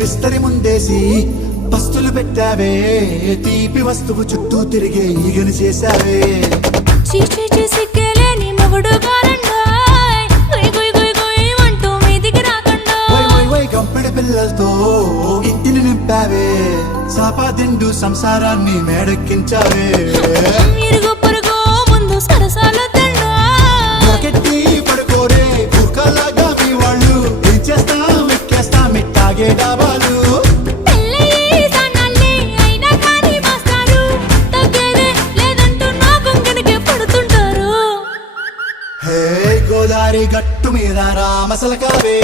విస్తరి ముందేసి పస్తులు పెట్టావే, తీపి వస్తువు చుట్టూ తిరిగే ఈగను చేశావే. చీచీ సిగ్గలేని మొగుడు గారండాయ్, గుయ్ గుయ్ గుయ్ గుయ్ అంటూ మీదికి రాకండాయ్. గంపెడి పిల్లలతో ఇంటిని నింపావే, సాపాదిండు సంసారాన్ని మేడెక్కించావే. ఇరుగు పొరుగు ముందు సరసాల కెట్టి పడుకోరే కుక్కలాగా మీ వాళ్ళు, ఏం చేస్తాం ఎక్కేస్తాం మిట్టాగే డాబాలు. గోదారి గట్టు మీద రామసలకావే.